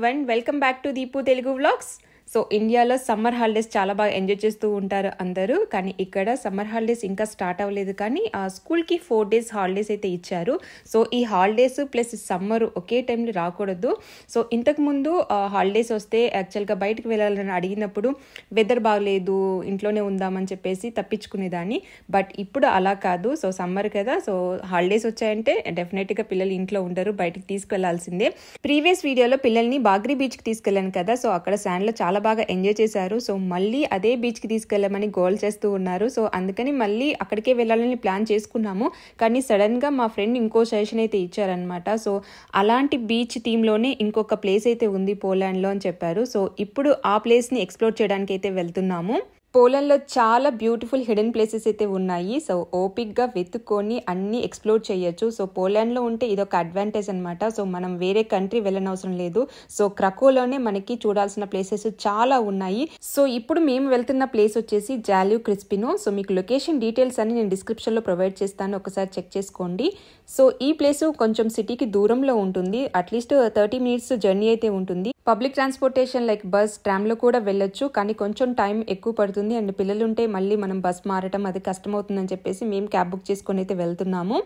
everyone, welcome back to Deepu Telugu Vlogs. So ఇండియాలో summer holidays చాలా బాగా enjoy చేస్తూ ఉంటారు అందరూ. కానీ ఇక్కడ సమ్మర్ హాలిడేస్ ఇంకా స్టార్ట్ అవ్వలేదు, కానీ స్కూల్కి 4 days హాలిడేస్ అయితే ఇచ్చారు. సో ఈ హాలిడేస్ ప్లస్ సమ్మర్ ఒకే టైంలో రాకూడదు. సో ఇంతకుముందు హాలిడేస్ వస్తే యాక్చువల్గా బయటకు వెళ్ళాలని అడిగినప్పుడు వెదర్ బాగలేదు, ఇంట్లోనే ఉందామని చెప్పేసి తప్పించుకునేదాన్ని. బట్ ఇప్పుడు అలా కాదు. సో సమ్మర్ కదా, సో హాలిడేస్ వచ్చాయంటే డెఫినెట్గా పిల్లలు ఇంట్లో ఉండరు, బయటకు తీసుకెళ్లాల్సిందే. ప్రీవియస్ వీడియోలో పిల్లల్ని బాగ్రీ బీచ్కి తీసుకెళ్ళాను కదా, సో అక్కడ శాండ్లో చాలా బాగా ఎంజాయ్ చేశారు. సో మళ్ళీ అదే బీచ్కి తీసుకెళ్ళమని గోల్ చేస్తూ ఉన్నారు. సో అందుకని మళ్ళీ అక్కడికే వెళ్ళాలని ప్లాన్ చేసుకున్నాము. కానీ సడన్గా మా ఫ్రెండ్ ఇంకో సజెషన్ అయితే ఇచ్చారనమాట. సో అలాంటి బీచ్ థీమ్లోనే ఇంకొక ప్లేస్ అయితే ఉంది పోలాండ్లో అని చెప్పారు. సో ఇప్పుడు ఆ ప్లేస్ని ఎక్స్ప్లోర్ చేయడానికి అయితే వెళ్తున్నాము. పోలాండ్లో చాలా బ్యూటిఫుల్ హిడెన్ ప్లేసెస్ అయితే ఉన్నాయి. సో ఓపిక్గా వెతుక్కొని అన్ని ఎక్స్ప్లోర్ చేయొచ్చు. సో పోలాండ్లో ఉంటే ఇదొక అడ్వాంటేజ్ అనమాట. సో మనం వేరే కంట్రీ వెళ్ళనవసరం లేదు. సో క్రకోలోనే మనకి చూడాల్సిన ప్లేసెస్ చాలా ఉన్నాయి. సో ఇప్పుడు మేము వెళ్తున్న ప్లేస్ వచ్చేసి జాల్యూ క్రిస్పినో. సో మీకు లొకేషన్ డీటెయిల్స్ అన్ని నేను డిస్క్రిప్షన్లో ప్రొవైడ్ చేస్తాను, ఒకసారి చెక్ చేసుకోండి. సో ఈ ప్లేస్ కొంచెం సిటీకి దూరంలో ఉంటుంది, అట్లీస్ట్ 30 minutes జర్నీ అయితే ఉంటుంది. పబ్లిక్ ట్రాన్స్పోర్టేషన్ లైక్ బస్, ట్రామ్లో కూడా వెళ్ళొచ్చు, కానీ కొంచెం టైం ఎక్కువ పడుతుంది. అండ్ పిల్లలు ఉంటే మళ్ళీ మనం బస్ మారటం అది కష్టమవుతుందని చెప్పేసి మేము క్యాబ్ బుక్ చేసుకొని అయితే వెళ్తున్నాము.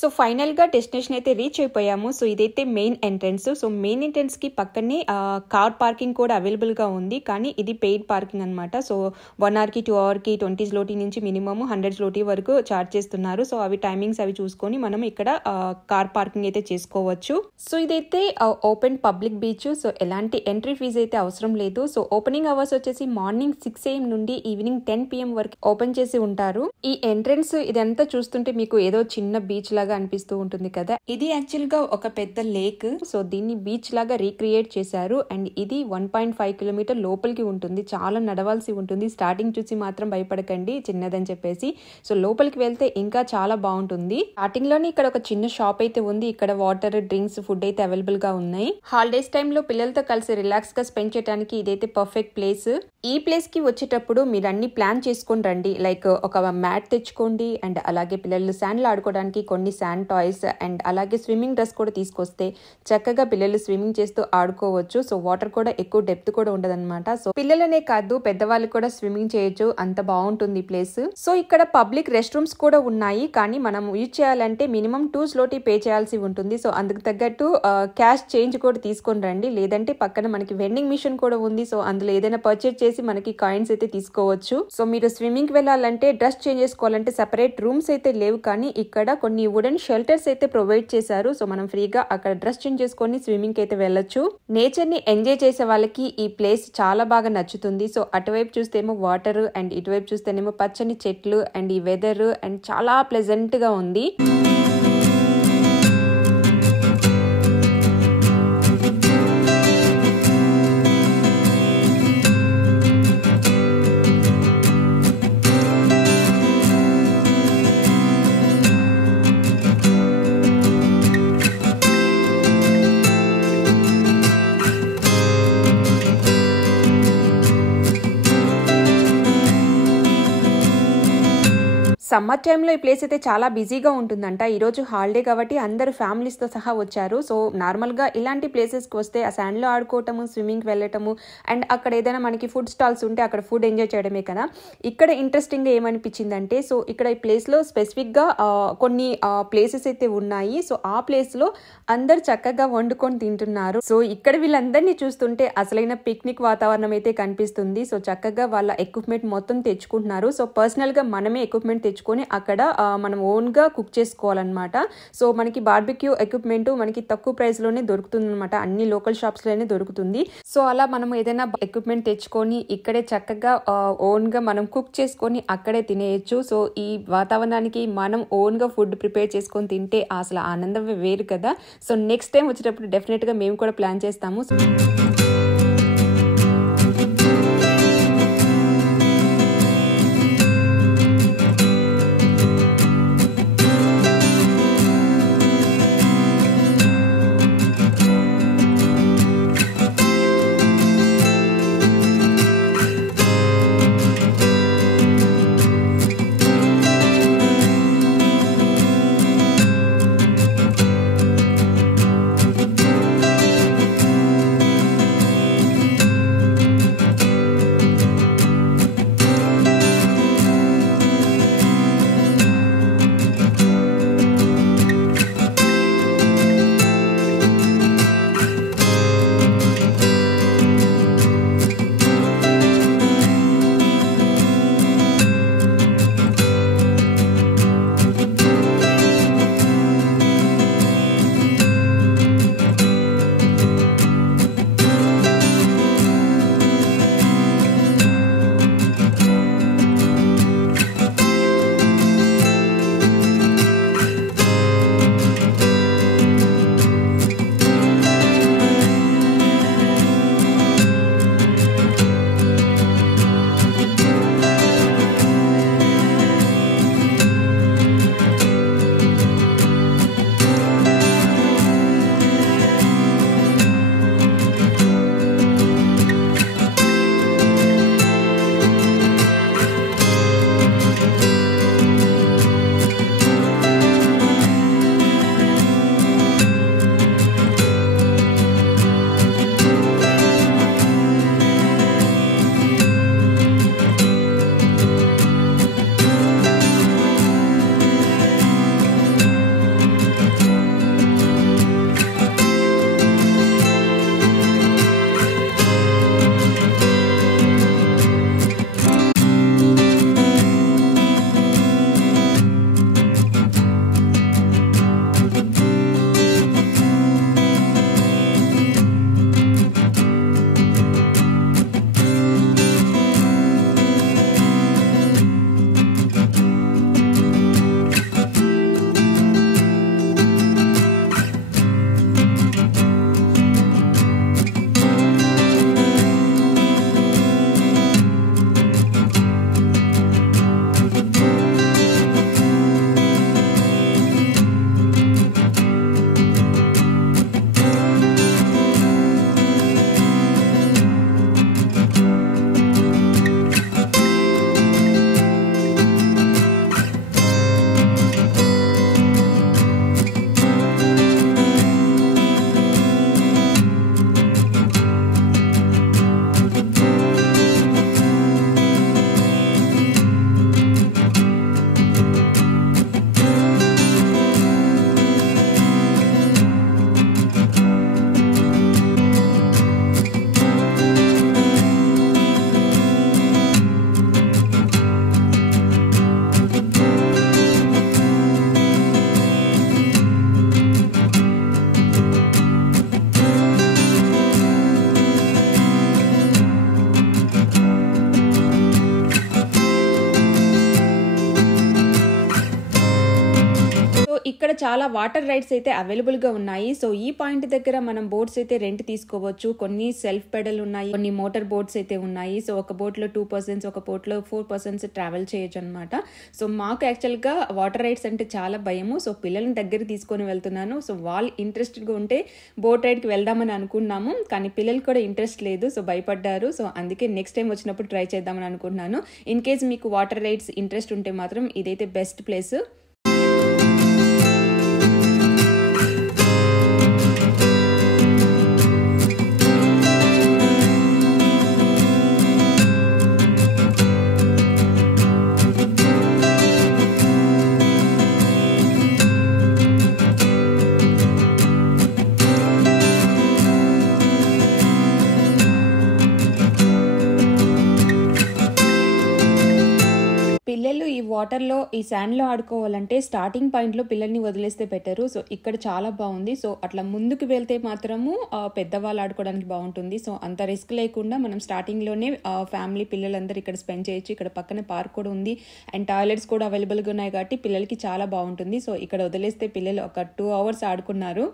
సో ఫైనల్గా డెస్టినేషన్ అయితే రీచ్ అయిపోయాము. సో ఇదైతే మెయిన్ ఎంట్రన్స్. సో మెయిన్ ఎంట్రన్స్కి పక్కనే కార్ పార్కింగ్ కూడా అవైలబుల్గా ఉంది, కానీ ఇది పెయిడ్ పార్కింగ్ అనమాట. సో 1 hourకి 2 hourకి 20 zloty నుంచి మినిమమ్ 100 zloty వరకు ఛార్జ్ చేస్తున్నారు. సో అవి టైమింగ్స్ అవి చూసుకొని మనం ఇక్కడ కార్ పార్కింగ్ అయితే చేసుకోవచ్చు. సో ఇదైతే ఓపెన్ పబ్లిక్ బీచ్. సో ఎలాంటి ఎంట్రీ ఫీజు అయితే అవసరం లేదు. సో ఓపెనింగ్ అవర్స్ వచ్చేసి మార్నింగ్ 6 AM నుండి ఈవినింగ్ 10 PM వరకు ఓపెన్ చేసి ఉంటారు. ఈ ఎంట్రన్స్ ఇదంతా చూస్తుంటే మీకు ఏదో చిన్న బీచ్ లాగా అనిపిస్తూ ఉంటుంది కదా. ఇది యాక్చువల్ గా ఒక పెద్ద లేక్. సో దీన్ని బీచ్ లాగా రీక్రియేట్ చేశారు. అండ్ ఇది 1.5 kilometer లోపలికి ఉంటుంది, చాలా నడవాల్సి ఉంటుంది. స్టార్టింగ్ చూసి మాత్రం భయపడకండి చిన్నదని చెప్పేసి. సో లోపలికి వెళ్తే ఇంకా చాలా బాగుంటుంది. స్టార్టింగ్ లోనే ఇక్కడ ఒక చిన్న షాప్ అయితే ఉంది. ఇక్కడ వాటర్, డ్రింక్స్, ఫుడ్ అయితే అవైలబుల్ గా ఉన్నాయి. హాలిడేస్ టైంలో పిల్లలతో కలిసి రిలాక్స్ గా స్పెండ్ చేయడానికి ఇదైతే పర్ఫెక్ట్ ప్లేస్. ఈ ప్లేస్ కి వచ్చేటప్పుడు మీరు అన్ని ప్లాన్ చేసుకొని రండి. లైక్ ఒక మ్యాట్ తెచ్చుకోండి, అండ్ అలాగే పిల్లలు శాండ్లో ఆడుకోవడానికి కొన్ని శాండ్ టాయ్స్, అండ్ అలాగే స్విమ్మింగ్ డ్రెస్ కూడా తీసుకొస్తే చక్కగా పిల్లలు స్విమ్మింగ్ చేస్తూ ఆడుకోవచ్చు. సో వాటర్ కూడా ఎక్కువ డెప్త్ కూడా ఉండదన్నమాట. సో పిల్లలనే కాదు పెద్దవాళ్ళు కూడా స్విమ్మింగ్ చేయొచ్చు, అంత బాగుంటుంది ప్లేస్. సో ఇక్కడ పబ్లిక్ రెస్ట్ రూమ్స్ కూడా ఉన్నాయి, కానీ మనం యూజ్ చేయాలంటే మినిమం 2 zloty పే చేయాల్సి ఉంటుంది. సో అందుకు తగ్గట్టు క్యాష్ చేంజ్ కూడా తీసుకొని రండి, లేదంటే పక్కన మనకి వెండింగ్ మిషన్ కూడా ఉంది. సో అందులో ఏదైనా పర్చేజ్ చేసి మనకి కాయిన్స్ అయితే తీసుకోవచ్చు. సో మీరు స్విమ్మింగ్ వెళ్ళాలంటే డ్రెస్ చేంజ్ చేసుకోవాలంటే సెపరేట్ రూమ్స్ అయితే లేవు, కానీ ఇక్కడ కొన్ని వుడెన్ షెల్టర్స్ అయితే ప్రొవైడ్ చేశారు. సో మనం ఫ్రీగా అక్కడ డ్రెస్ చేంజ్ చేసుకొని స్విమ్మింగ్ అయితే వెళ్ళొచ్చు. నేచర్ ని ఎంజాయ్ చేసే వాళ్ళకి ఈ ప్లేస్ చాలా బాగా నచ్చుతుంది. సో అటువైపు చూస్తేమో వాటర్, అండ్ ఇటువైపు చూస్తేనేమో పచ్చని చెట్లు, అండ్ ఈ వెదర్ అండ్ చాలా ప్లెజెంట్ గా ఉంది. సమ్మర్ టైంలో ఈ ప్లేస్ అయితే చాలా బిజీగా ఉంటుందంట. ఈరోజు హాలిడే కాబట్టి అందరు ఫ్యామిలీస్తో సహా వచ్చారు. సో నార్మల్గా ఇలాంటి ప్లేసెస్కి వస్తే ఆ శాండ్లో ఆడుకోవటము, స్విమ్మింగ్కి వెళ్ళటము, అండ్ అక్కడ ఏదైనా మనకి ఫుడ్ స్టాల్స్ ఉంటే అక్కడ ఫుడ్ ఎంజాయ్ చేయడమే కదా. ఇక్కడ ఇంట్రెస్టింగ్గా ఏమనిపించిందంటే, సో ఇక్కడ ఈ ప్లేస్లో స్పెసిఫిక్గా కొన్ని ప్లేసెస్ అయితే ఉన్నాయి. సో ఆ ప్లేస్లో అందరు చక్కగా వండుకొని తింటున్నారు. సో ఇక్కడ వీళ్ళందరినీ చూస్తుంటే అసలైన పిక్నిక్ వాతావరణం అయితే కనిపిస్తుంది. సో చక్కగా వాళ్ళ ఎక్విప్మెంట్ మొత్తం తెచ్చుకుంటున్నారు. సో పర్సనల్గా మనమే ఎక్విప్మెంట్ తెచ్చుకుంటున్నాం తెచ్చుకొని అక్కడ మనం ఓన్గా కుక్ చేసుకోవాలన్నమాట. సో మనకి బార్బిక్యూ ఎక్విప్మెంట్ మనకి తక్కువ ప్రైస్లోనే దొరుకుతుంది అనమాట, అన్ని లోకల్ షాప్స్లోనే దొరుకుతుంది. సో అలా మనం ఏదైనా ఎక్విప్మెంట్ తెచ్చుకొని ఇక్కడే చక్కగా ఓన్గా మనం కుక్ చేసుకొని అక్కడే తినేయచ్చు. సో ఈ వాతావరణానికి మనం ఓన్గా ఫుడ్ ప్రిపేర్ చేసుకొని తింటే అసలు ఆనందమే వేరు కదా. సో నెక్స్ట్ టైం వచ్చేటప్పుడు డెఫినెట్గా మేము కూడా ప్లాన్ చేస్తాము. ఇక్కడ చాలా వాటర్ రైడ్స్ అయితే అవైలబుల్గా ఉన్నాయి. సో ఈ పాయింట్ దగ్గర మనం బోట్స్ అయితే రెంట్ తీసుకోవచ్చు. కొన్ని సెల్ఫ్ పెడల్ ఉన్నాయి, కొన్ని మోటార్ బోట్స్ అయితే ఉన్నాయి. సో ఒక బోట్లో 2 persons, ఒక బోట్లో 4 persons ట్రావెల్ చేయొచ్చు అనమాట. సో మాకు యాక్చువల్గా వాటర్ రైడ్స్ అంటే చాలా భయము. సో పిల్లల్ని దగ్గర తీసుకొని వెళ్తున్నాను. సో వాళ్ళు ఇంట్రెస్టెడ్గా ఉంటే బోట్ రైడ్కి వెళ్దామని అనుకున్నాము, కానీ పిల్లలు కూడా ఇంట్రెస్ట్ లేదు. సో భయపడ్డారు. సో అందుకే నెక్స్ట్ టైం వచ్చినప్పుడు ట్రై చేద్దామని అనుకుంటున్నాను. ఇన్ కేస్ మీకు వాటర్ రైడ్స్ ఇంట్రెస్ట్ ఉంటే మాత్రం ఇదైతే బెస్ట్ ప్లేస్. పిల్లలు ఈ వాటర్లో ఈ శాండ్లో ఆడుకోవాలంటే స్టార్టింగ్ పాయింట్లో పిల్లల్ని వదిలేస్తే బెటరు. సో ఇక్కడ చాలా బాగుంది. సో అట్లా ముందుకు వెళ్తే మాత్రము పెద్దవాళ్ళు ఆడుకోవడానికి బాగుంటుంది. సో అంత రిస్క్ లేకుండా మనం స్టార్టింగ్లోనే ఫ్యామిలీ పిల్లలందరూ ఇక్కడ స్పెండ్ చేయొచ్చు. ఇక్కడ పక్కన పార్క్ కూడా ఉంది అండ్ టాయిలెట్స్ కూడా అవైలబుల్గా ఉన్నాయి కాబట్టి పిల్లలకి చాలా బాగుంటుంది. సో ఇక్కడ వదిలేస్తే పిల్లలు ఒక 2 hours ఆడుకున్నారు.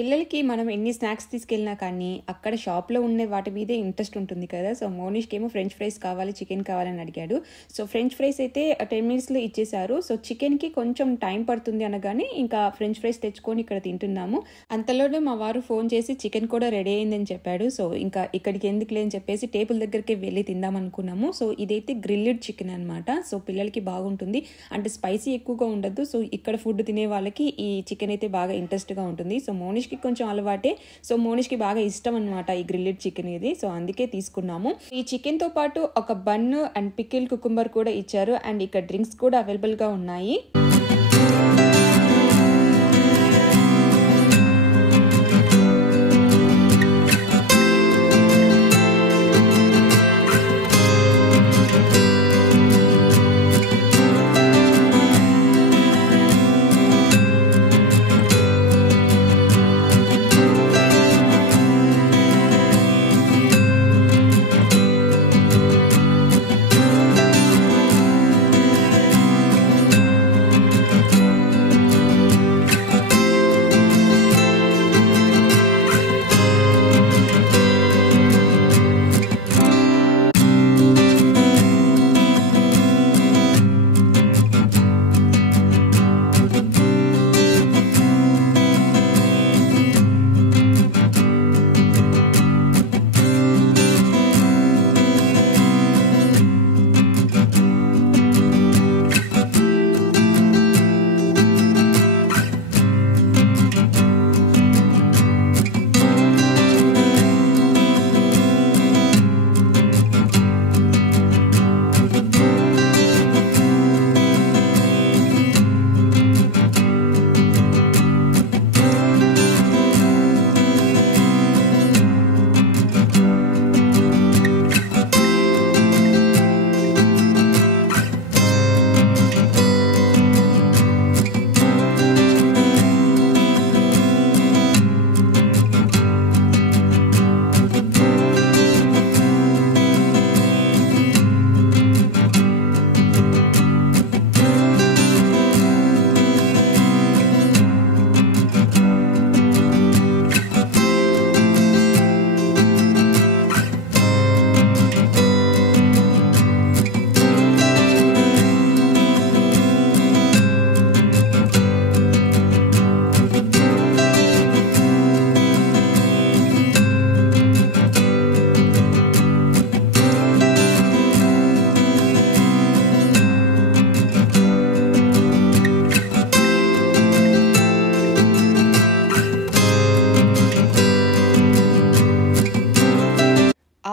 పిల్లలకి మనం ఎన్ని స్నాక్స్ తీసుకెళ్ళినా కానీ అక్కడ షాప్లో ఉండే వాటి మీదే ఇంట్రెస్ట్ ఉంటుంది కదా. సో మోనిష్కి ఏమో ఫ్రెంచ్ ఫ్రైస్ కావాలి, చికెన్ కావాలని అడిగాడు. సో ఫ్రెంచ్ ఫ్రైస్ అయితే 10 minutesలో ఇచ్చేసారు. సో చికెన్కి కొంచెం టైం పడుతుంది అనగానే ఇంకా ఫ్రెంచ్ ఫ్రైస్ తెచ్చుకొని ఇక్కడ తింటున్నాము. అంతలోనే మా వారు ఫోన్ చేసి చికెన్ కూడా రెడీ అయిందని చెప్పాడు. సో ఇంకా ఇక్కడికి ఎందుకు లేని చెప్పేసి టేబుల్ దగ్గరికి వెళ్ళి తిందాం అనుకున్నాము. సో ఇదైతే గ్రిల్డ్ చికెన్ అనమాట. సో పిల్లలకి బాగుంటుంది అంటే స్పైసీ ఎక్కువగా ఉండదు. సో ఇక్కడ ఫుడ్ తినే వాళ్ళకి ఈ చికెన్ అయితే బాగా ఇంట్రెస్ట్గా ఉంటుంది. సో మోనిష్కి కొంచెం అలవాటే. సో మోనిష్కి బాగా ఇష్టం అనమాట ఈ గ్రిల్డ్ చికెన్ ఇది. సో అందుకే తీసుకున్నాము. ఈ చికెన్ తో పాటు ఒక బన్ అండ్ పికిల్ కుకుంబర్ కూడా ఇచ్చారు అండ్ ఇక్కడ డ్రింక్స్ కూడా అవైలబుల్ గా ఉన్నాయి.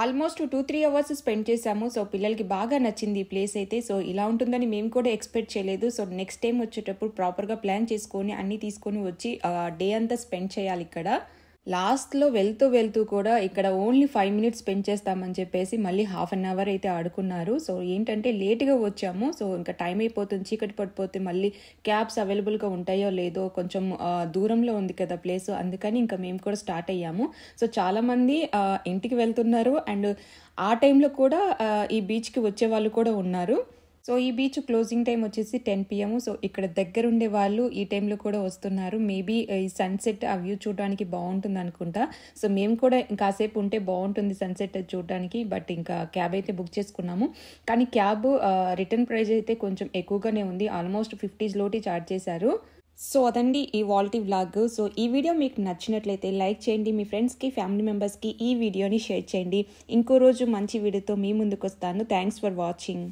ఆల్మోస్ట్ 2-3 hours స్పెండ్ చేసాము. సో పిల్లలకి బాగా నచ్చింది ఈ ప్లేస్ అయితే. సో ఇలా ఉంటుందని మేము కూడా ఎక్స్పెక్ట్ చేయలేదు. సో నెక్స్ట్ టైం వచ్చేటప్పుడు ప్రాపర్గా ప్లాన్ చేసుకొని అన్నీ తీసుకొని వచ్చి డే అంతా స్పెండ్ చేయాలి ఇక్కడ. లాస్ట్లో వెళ్తూ కూడా ఇక్కడ ఓన్లీ 5 minutes స్పెండ్ చేస్తామని చెప్పేసి మళ్ళీ 1/2 hour అయితే ఆడుకున్నారు. సో ఏంటంటే లేట్గా వచ్చాము. సో ఇంకా టైం అయిపోతుంది, చీకటి పడిపోతే మళ్ళీ క్యాబ్స్ అవైలబుల్గా ఉంటాయో లేదో, కొంచెం దూరంలో ఉంది కదా ప్లేస్, అందుకని ఇంకా మేము కూడా స్టార్ట్ అయ్యాము. సో చాలామంది ఇంటికి వెళ్తున్నారు అండ్ ఆ టైంలో కూడా ఈ బీచ్కి వచ్చే వాళ్ళు కూడా ఉన్నారు. సో ఈ బీచ్ క్లోజింగ్ టైం వచ్చేసి 10 PM. సో ఇక్కడ దగ్గర ఉండే వాళ్ళు ఈ టైంలో కూడా వస్తున్నారు. మేబీ ఈ సన్సెట్ ఆ వ్యూ చూడడానికి బాగుంటుంది అనుకుంటా. సో మేము కూడా కాసేపు ఉంటే బాగుంటుంది సన్సెట్ చూడడానికి. బట్ ఇంకా క్యాబ్ అయితే బుక్ చేసుకున్నాము. కానీ క్యాబ్ రిటర్న్ ప్రైస్ అయితే కొంచెం ఎక్కువగానే ఉంది. ఆల్మోస్ట్ 50s లోటి చార్జ్ చేశారు. సో అదండి ఈ వాల్టీ వ్లాగ్. సో ఈ వీడియో మీకు నచ్చినట్లయితే లైక్ చేయండి, మీ ఫ్రెండ్స్కి ఫ్యామిలీ మెంబర్స్కి ఈ వీడియోని షేర్ చేయండి. ఇంకో రోజు మంచి వీడియోతో మీ ముందుకు వస్తాను. Thanks for watching.